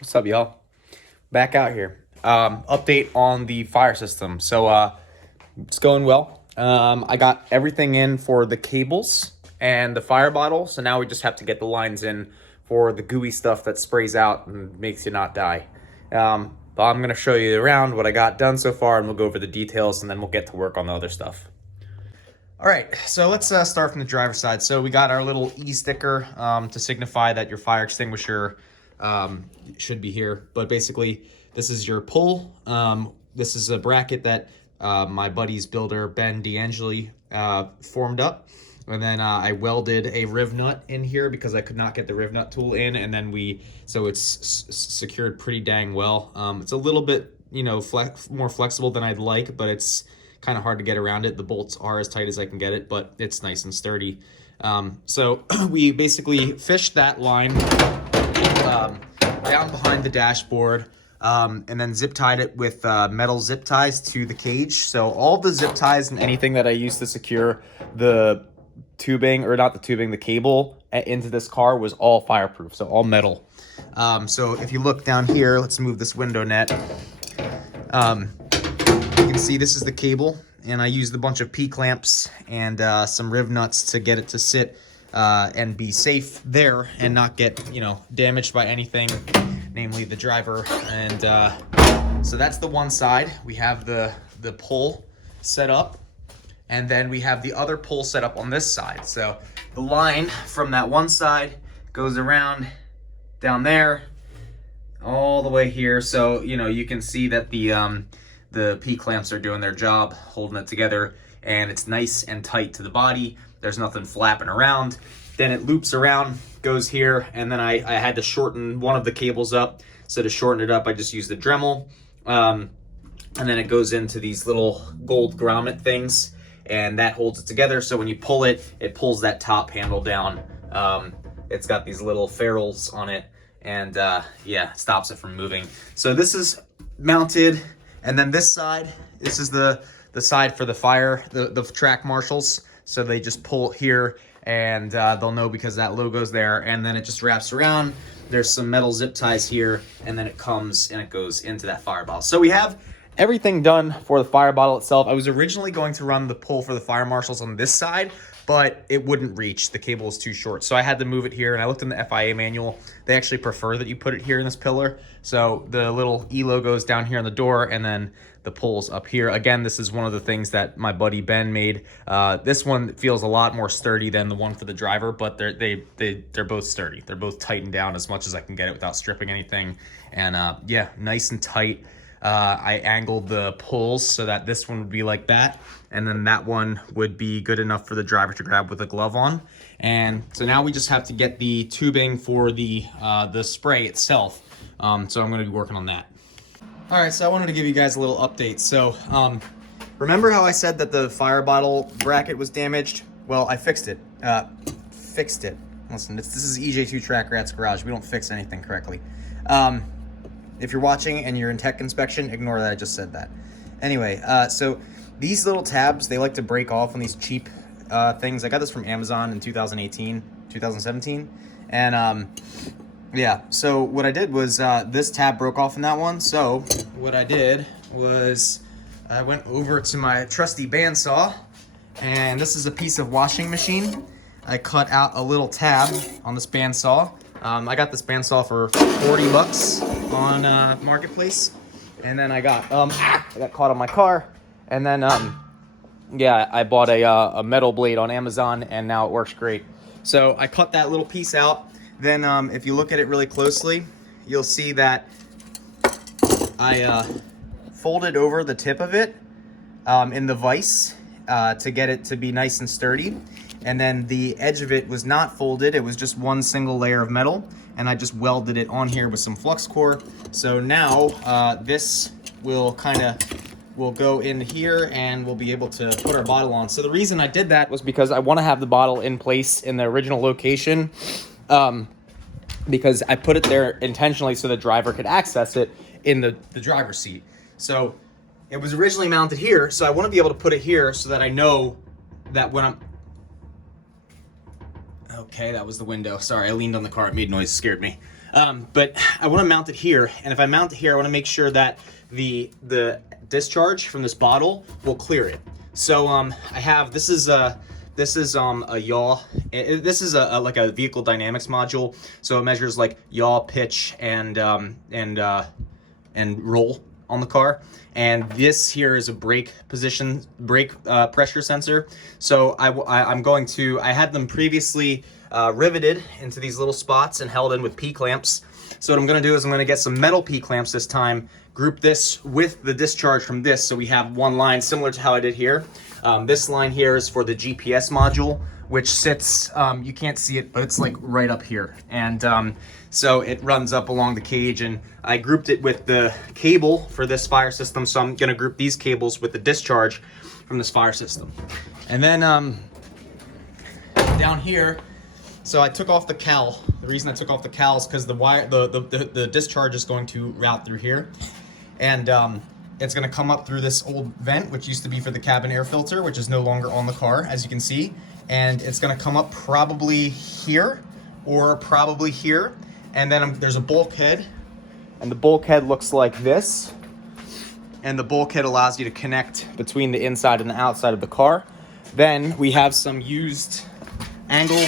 What's up, y'all? Back out here. Update on the fire system. It's going well. I got everything in for the cables and the fire bottle. So now we just have to get the lines in for the gooey stuff that sprays out and makes you not die. But I'm gonna show you around what I got done so far, and we'll go over the details, and then we'll get to work on the other stuff. All right, so let's start from the driver's side. So we got our little E sticker to signify that your fire extinguisher should be here. But basically, this is your pull. This is a bracket that my buddy's builder, Ben D'Angeli, formed up. And then I welded a riv nut in here because I could not get the riv nut tool in. And then so it's secured pretty dang well. It's a little bit, more flexible than I'd like, but it's kind of hard to get around it. The bolts are as tight as I can get it, but it's nice and sturdy. So we basically fished that line down behind the dashboard, and then zip tied it with metal zip ties to the cage. So all the zip ties and anything that I used to secure the tubing, or not the tubing, the cable into this car was all fireproof, so all metal. So if you look down here, let's move this window net. You can see this is the cable, and I used a bunch of P-clamps and some riv nuts to get it to sit and be safe there and not get, damaged by anything, namely the driver. And so that's the one side. We have the pull set up, and then we have the other pull set up on this side. So the line from that one side goes around down there all the way here. So, you can see that the P-clamps are doing their job, holding it together, and it's nice and tight to the body. There's nothing flapping around. Then it loops around, goes here, and then I had to shorten one of the cables up. So to shorten it up, I just used the Dremel. And then it goes into these little gold grommet things, and that holds it together. So when you pull it, it pulls that top handle down. It's got these little ferrules on it, and it stops it from moving. So this is mounted. And then this is the side for the fire, the track marshals. So they just pull here, and they'll know because that logo's there. And then it just wraps around. There's some metal zip ties here, and then it comes and it goes into that fire bottle. So we have everything done for the fire bottle itself. I was originally going to run the pull for the fire marshals on this side, but it wouldn't reach. The cable is too short. So I had to move it here, and I looked in the FIA manual. They actually prefer that you put it here in this pillar. So the little E logo is down here on the door, and then the pull's up here. Again, this is one of the things that my buddy Ben made. This one feels a lot more sturdy than the one for the driver, but they're both sturdy. They're both tightened down as much as I can get it without stripping anything. And nice and tight. I angled the pulls so that this one would be like that, and then that one would be good enough for the driver to grab with a glove on. And so now we just have to get the tubing for the spray itself. So I'm going to be working on that. All right, so I wanted to give you guys a little update. So remember how I said that the fire bottle bracket was damaged? Well, I fixed it. Listen, this is EJ2 Track Rats Garage. We don't fix anything correctly. If you're watching and you're in tech inspection, ignore that I just said that. Anyway, so these little tabs, they like to break off on these cheap things. I got this from Amazon in 2017. And so what I did was this tab broke off in that one. So what I did was I went over to my trusty bandsaw, and this is a piece of washing machine. I cut out a little tab on this bandsaw. I got this bandsaw for $40 on Marketplace, and then I got caught on my car, and then I bought a metal blade on Amazon, and now it works great. So I cut that little piece out. Then if you look at it really closely, you'll see that I folded over the tip of it in the vise to get it to be nice and sturdy. And then the edge of it was not folded. It was just one single layer of metal. And I just welded it on here with some flux core. So now this will go in here, and we'll be able to put our bottle on. So the reason I did that was because I want to have the bottle in place in the original location. Because I put it there intentionally so the driver could access it in the driver's seat. So it was originally mounted here, so I want to be able to put it here so that I know that when I'm... Okay, that was the window. Sorry, I leaned on the car. It made noise, scared me. But I want to mount it here, and if I mount it here, I want to make sure that the discharge from this bottle will clear it. So I have, this is a yaw. This is like a vehicle dynamics module, so it measures like yaw, pitch, and roll on the car. And this here is a brake position, pressure sensor. So I had them previously riveted into these little spots and held in with P-clamps. So what I'm gonna do is I'm gonna get some metal P-clamps this time, group this with the discharge from this, so we have one line similar to how I did here. This line here is for the GPS module, which sits, you can't see it, but it's like right up here. And so it runs up along the cage, and I grouped it with the cable for this fire system. So I'm gonna group these cables with the discharge from this fire system. And then down here, so I took off the cowl. The reason I took off the cowl is because the wire, the discharge is going to route through here. And it's gonna come up through this old vent, which used to be for the cabin air filter, which is no longer on the car, as you can see. And it's gonna come up probably here or probably here. And then there's a bulkhead, and the bulkhead looks like this. And the bulkhead allows you to connect between the inside and the outside of the car. Then we have some used angle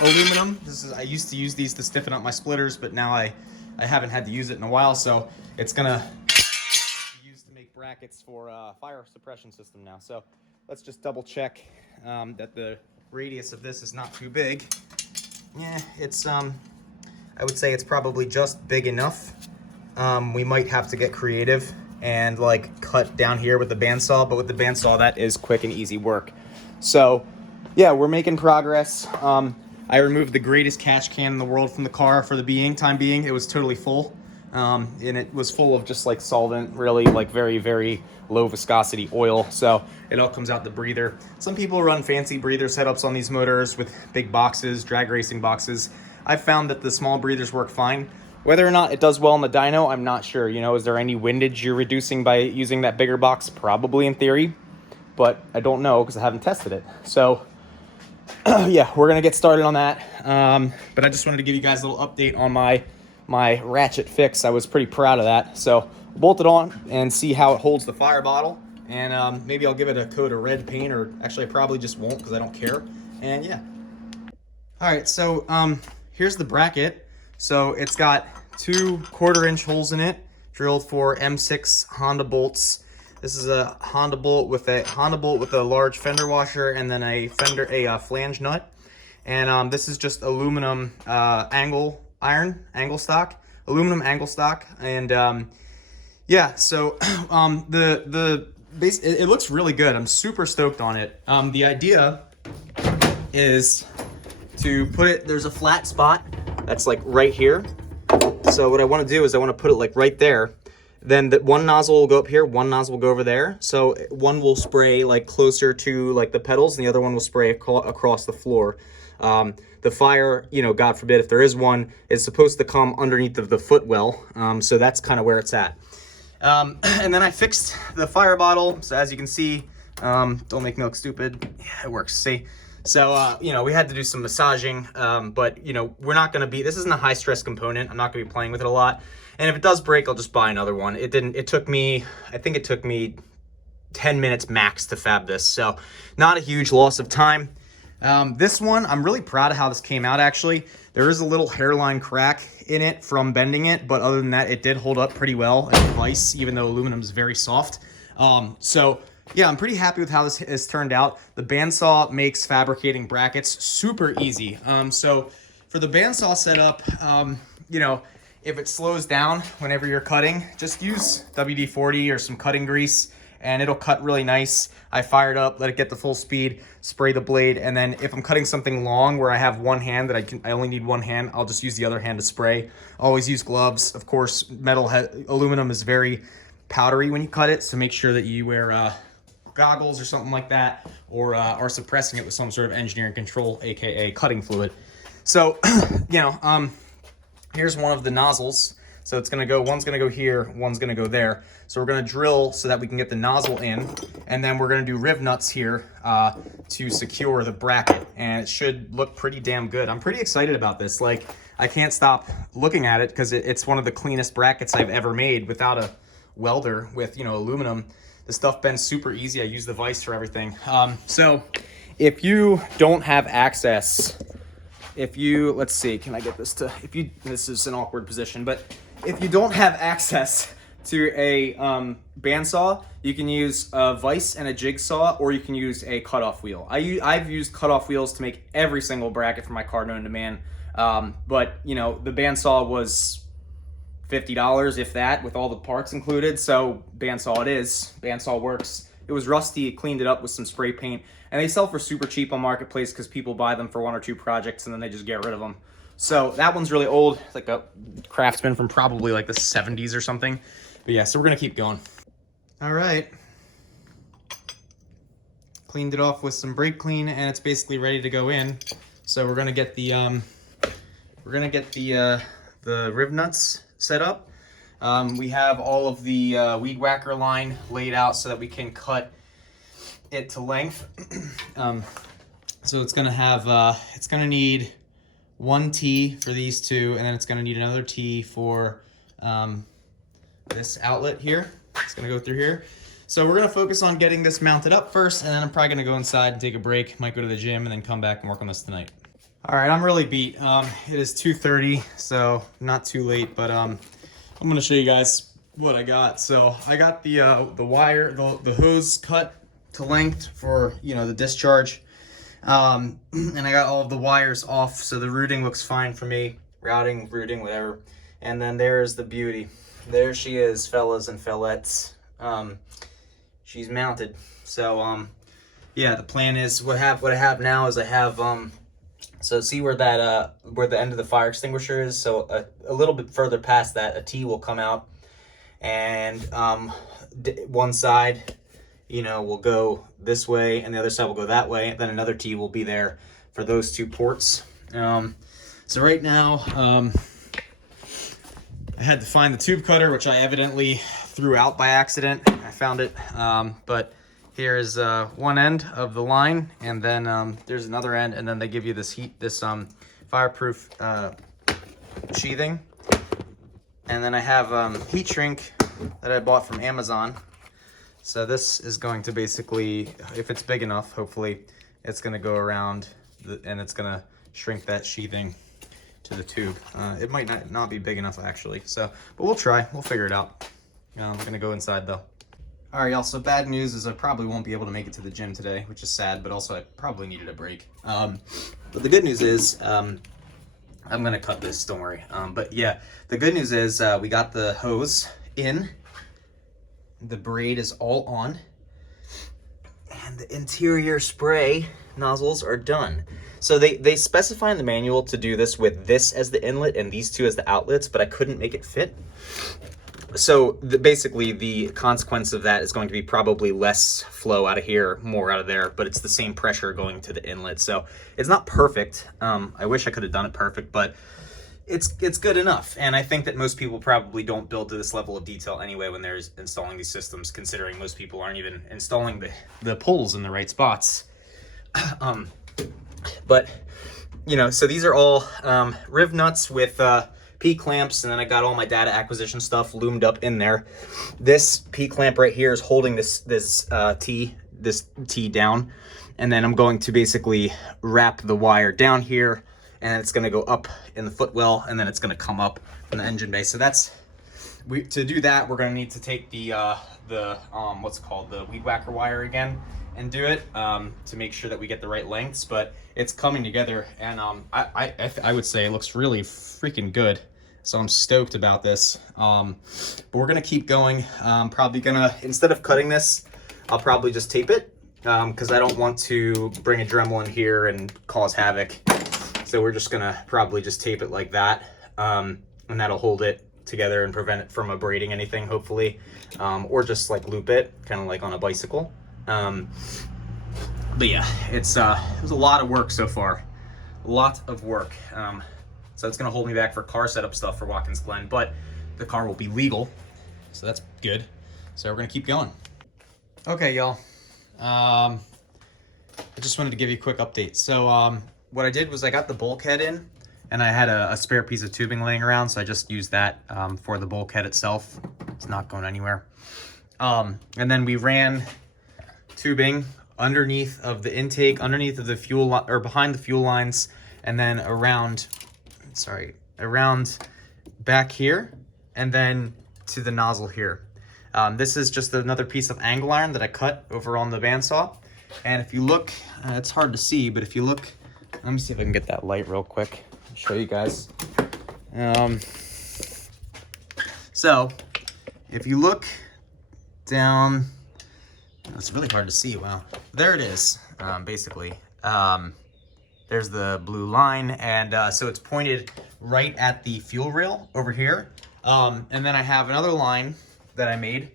aluminum. I used to use these to stiffen up my splitters, but now I haven't had to use it in a while, so it's gonna be used to make brackets for fire suppression system now. So let's just double check that the radius of this is not too big. Yeah, it's I would say it's probably just big enough. We might have to get creative and like cut down here with the bandsaw, but with the bandsaw that is quick and easy work. So yeah, we're making progress. I removed the greatest catch can in the world from the car for the time being. It was totally full, and it was full of just like solvent, really like very, very low viscosity oil. So it all comes out the breather. Some people run fancy breather setups on these motors with big boxes, drag racing boxes. I've found that the small breathers work fine. Whether or not it does well in the dyno, I'm not sure. You know, is there any windage you're reducing by using that bigger box? Probably in theory, but I don't know because I haven't tested it. So yeah, we're gonna get started on that. But I just wanted to give you guys a little update on my ratchet fix. I was pretty proud of that. So bolt it on and see how it holds the fire bottle. And maybe I'll give it a coat of red paint, or actually I probably just won't because I don't care. And yeah. All right, so here's the bracket. So it's got 2 1/4-inch holes in it, drilled for M6 Honda bolts. This is a Honda bolt with a large fender washer, and then a flange nut. And this is just aluminum angle stock, aluminum angle stock. And yeah, so it looks really good. I'm super stoked on it. The idea is to put it, there's a flat spot that's like right here. So what I want to do is I want to put it like right there. Then one nozzle will go up here, one nozzle will go over there. So one will spray like closer to like the pedals, and the other one will spray across the floor. The fire, you know, God forbid if there is one, is supposed to come underneath of the footwell. So that's kind of where it's at. And then I fixed the fire bottle. So as you can see, don't make me look stupid. Yeah, it works, see? So, you know, we had to do some massaging, but, you know, this isn't a high stress component. I'm not going to be playing with it a lot. And if it does break, I'll just buy another one. I think it took me 10 minutes max to fab this. So not a huge loss of time. This one, I'm really proud of how this came out, actually. There is a little hairline crack in it from bending it, but other than that, it did hold up pretty well as a vise, even though aluminum is very soft. So yeah, I'm pretty happy with how this has turned out. The bandsaw makes fabricating brackets super easy. So for the bandsaw setup, you know, if it slows down whenever you're cutting, just use WD-40 or some cutting grease, and it'll cut really nice. I fire it up, let it get to full speed, spray the blade, and then if I'm cutting something long where I have one hand that I only need one hand, I'll just use the other hand to spray. Always use gloves. Of course, aluminum is very powdery when you cut it, so make sure that you wear goggles or something like that, or are suppressing it with some sort of engineering control, aka cutting fluid. So, you know, here's one of the nozzles. So it's gonna go, one's gonna go here, one's gonna go there. So we're gonna drill so that we can get the nozzle in, and then we're gonna do riv nuts here to secure the bracket, and it should look pretty damn good. I'm pretty excited about this. Like, I can't stop looking at it because it's one of the cleanest brackets I've ever made without a welder with, you know, aluminum. The stuff bends super easy. I use the vise for everything. So if you don't have access, let's see, can I get this to, this is an awkward position, but if you don't have access to a bandsaw, you can use a vise and a jigsaw, or you can use a cutoff wheel. I've used cutoff wheels to make every single bracket for my car known to man. But you know, the bandsaw was $50, if that, with all the parts included. So bandsaw it is. Bandsaw works. It was rusty. Cleaned it up with some spray paint, and they sell for super cheap on Marketplace because people buy them for 1 or 2 projects and then they just get rid of them. So that one's really old. It's like a Craftsman from probably like the 70s or something. But yeah, so we're gonna keep going. All right. Cleaned it off with some brake clean, and it's basically ready to go in. So we're gonna get the riv nuts set up. We have all of the weed whacker line laid out so that we can cut it to length. So it's gonna need 1 T for these two, and then it's gonna need another T for this outlet here. It's gonna go through here. So we're gonna focus on getting this mounted up first, and then I'm probably gonna go inside and take a break, might go to the gym, and then come back and work on this tonight. All right, I'm really beat. It is 2:30, so not too late, but I'm gonna show you guys what I got. So I got the wire, the hose cut to length for, you know, the discharge, and I got all of the wires off, so the routing looks fine for me. Routing, whatever. And then there's the beauty. There she is, fellas and fellettes. She's mounted. So yeah, the plan is what I have now is I have so see where that where the end of the fire extinguisher is. So a little bit further past that, a T will come out, and one side, you know, will go this way, and the other side will go that way. Then another T will be there for those 2 ports. So right now, I had to find the tube cutter, which I evidently threw out by accident. I found it, but here is one end of the line, and then there's another end, and then they give you this fireproof sheathing. And then I have heat shrink that I bought from Amazon. So this is going to basically, if it's big enough, hopefully, it's going to go around and it's going to shrink that sheathing to the tube. It might not be big enough actually, so, but we'll try. We'll figure it out. I'm going to go inside though. All right, y'all, so bad news is I probably won't be able to make it to the gym today, which is sad, but also I probably needed a break. But the good news is, I'm going to cut this, don't worry. But yeah, the good news is we got the hose in, the braid is all on, and the interior spray nozzles are done. So they specify in the manual to do this with this as the inlet and these 2 as the outlets, but I couldn't make it fit. So basically the consequence of that is going to be probably less flow out of here, more out of there, but it's the same pressure going to the inlet. So it's not perfect. I wish I could have done it perfect, but it's good enough. And I think that most people probably don't build to this level of detail anyway when they're installing these systems, considering most people aren't even installing the poles in the right spots. But, you know, so these are all riv nuts with P-clamps, and then I got all my data acquisition stuff loomed up in there. This P-clamp right here is holding this T down, and then I'm going to basically wrap the wire down here, and it's going to go up in the footwell, and then it's going to come up from the engine bay. So to do that, we're going to need to take the what's it called, the weed whacker wire again, and do it to make sure that we get the right lengths. But it's coming together, and I would say it looks really freaking good. So I'm stoked about this. But we're gonna keep going. Probably gonna, instead of cutting this, I'll probably just tape it because I don't want to bring a Dremel in here and cause havoc. So we're just gonna probably just tape it like that, and that'll hold it together and prevent it from abrading anything, hopefully, or just like loop it, kind of like on a bicycle. But yeah, it was a lot of work so far, a lot of work. So it's gonna hold me back for car setup stuff for Watkins Glen, but the car will be legal, so that's good. So we're gonna keep going. Okay, y'all. I just wanted to give you a quick update. So what I did was I got the bulkhead in, and I had a spare piece of tubing laying around, so I just used that for the bulkhead itself. It's not going anywhere. And then we ran tubing underneath of the intake, underneath of the fuel or behind the fuel lines, and then around back here, and then to the nozzle here. This is just another piece of angle iron that I cut over on the bandsaw. And if you look, it's hard to see, but if you look, let me see if I can get that light real quick. I'll show you guys. So if you look down, it's really hard to see. Wow, there it is. Basically, there's the blue line, and so it's pointed right at the fuel rail over here. And then I have another line that I made,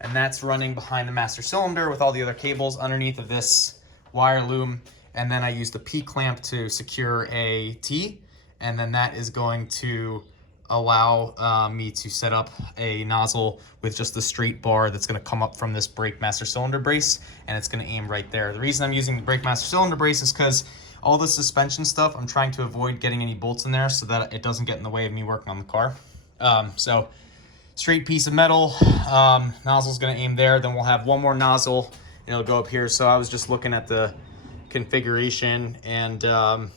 and that's running behind the master cylinder with all the other cables underneath of this wire loom. And then I used a P-clamp to secure a T, and then that is going to allow me to set up a nozzle with just a straight bar that's going to come up from this brake master cylinder brace, and it's going to aim right there. The reason I'm using the brake master cylinder brace is because all the suspension stuff, I'm trying to avoid getting any bolts in there so that it doesn't get in the way of me working on the car. So straight piece of metal, nozzle's going to aim there. Then we'll have one more nozzle, and it'll go up here. So I was just looking at the configuration, and oh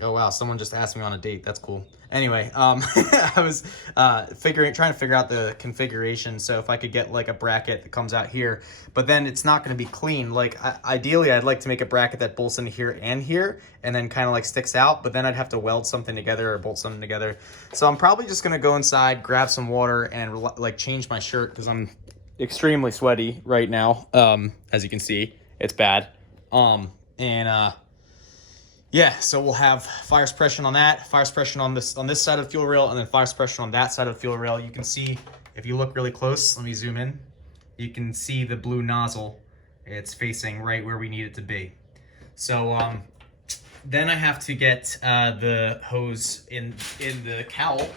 wow, someone just asked me on a date. That's cool. Anyway, I was trying to figure out the configuration. So if I could get like a bracket that comes out here, but then it's not going to be clean. Like ideally, I'd like to make a bracket that bolts into here and here, and then kind of like sticks out. But then I'd have to weld something together or bolt something together. So I'm probably just going to go inside, grab some water, and like change my shirt because I'm extremely sweaty right now. As you can see, it's bad. Yeah, so we'll have fire suppression on that, fire suppression on this side of the fuel rail, and then fire suppression on that side of the fuel rail. You can see, if you look really close, let me zoom in, you can see the blue nozzle. It's facing right where we need it to be. So then I have to get the hose in the cowl,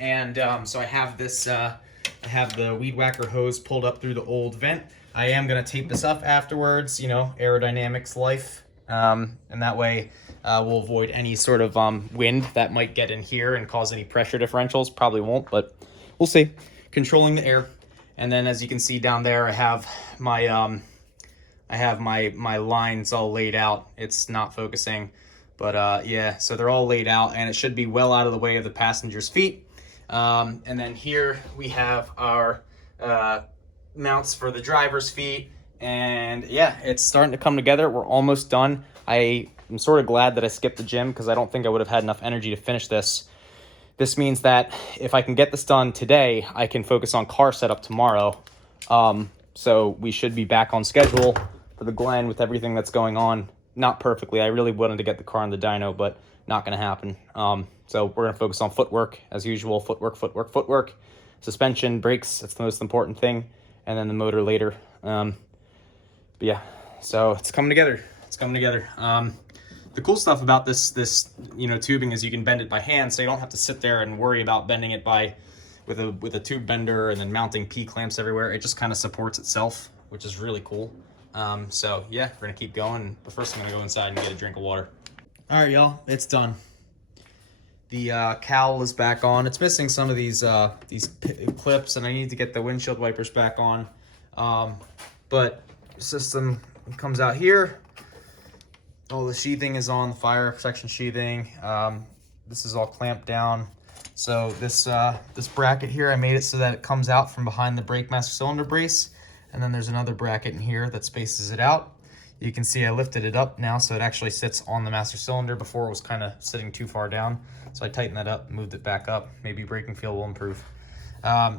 and so I have this, I have the weed whacker hose pulled up through the old vent. I am gonna tape this up afterwards, you know, aerodynamics life, and that way we'll avoid any sort of wind that might get in here and cause any pressure differentials. Probably won't, but we'll see. Controlling the air, and then as you can see down there, I have my my lines all laid out. It's not focusing, but yeah, so they're all laid out, and it should be well out of the way of the passenger's feet. And then here we have our mounts for the driver's feet, and yeah, it's starting to come together. We're almost done. I'm sort of glad that I skipped the gym because I don't think I would have had enough energy to finish this. This means that if I can get this done today, I can focus on car setup tomorrow. So we should be back on schedule for the Glen with everything that's going on. Not perfectly. I really wanted to get the car on the dyno, but not going to happen. So we're going to focus on footwork as usual. Footwork. Suspension, brakes, that's the most important thing. And then the motor later. But yeah, so it's coming together. The cool stuff about this tubing is you can bend it by hand, so you don't have to sit there and worry about bending it with a tube bender and then mounting P-clamps everywhere. It just kind of supports itself, which is really cool. So yeah, we're gonna keep going. But first I'm gonna go inside and get a drink of water. All right, y'all, it's done. The cowl is back on. It's missing some of these clips, and I need to get the windshield wipers back on. But the system comes out here. Oh, the sheathing is on, the fire protection sheathing. This is all clamped down. So this bracket here, I made it so that it comes out from behind the brake master cylinder brace. And then there's another bracket in here that spaces it out. You can see I lifted it up now so it actually sits on the master cylinder. Before it was kind of sitting too far down. So I tightened that up, moved it back up. Maybe braking feel will improve.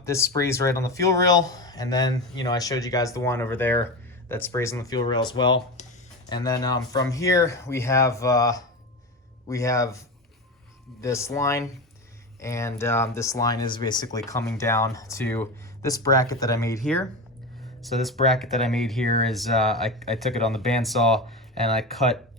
This sprays right on the fuel rail. And then, I showed you guys the one over there that sprays on the fuel rail as well. And then from here we have this line, and this line is basically coming down to this bracket that I made here. So this bracket that I made here is I took it on the bandsaw and I cut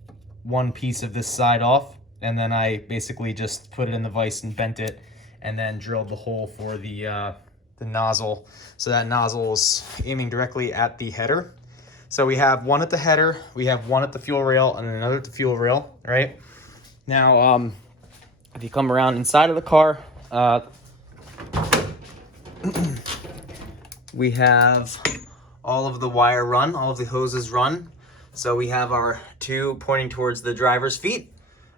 one piece of this side off, and then I basically just put it in the vise and bent it, and then drilled the hole for the nozzle. So that nozzle is aiming directly at the header. So we have one at the header, we have one at the fuel rail, and another at the fuel rail, right? Now, If you come around inside of the car, we have all of the wire run, all of the hoses run. So we have our two pointing towards the driver's feet,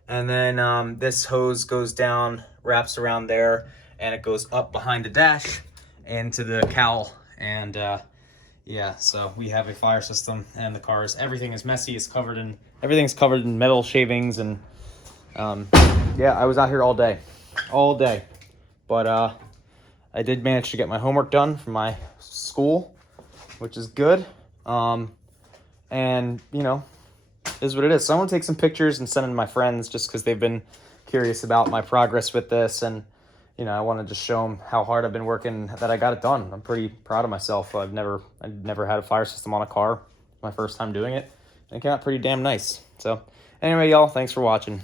and then this hose goes down, wraps around there, and it goes up behind the dash into the cowl. And yeah, so we have a fire system, and the cars, everything is messy. Everything's covered in metal shavings, and yeah, I was out here all day, but I did manage to get my homework done from my school, which is good. And you know, is what it is. So I'm gonna take some pictures and send them to my friends just because they've been curious about my progress with this, and you know, I want to just show them how hard I've been working, that I got it done. I'm pretty proud of myself. I've never had a fire system on a car. My first time doing it, and it came out pretty damn nice. So anyway, y'all, thanks for watching.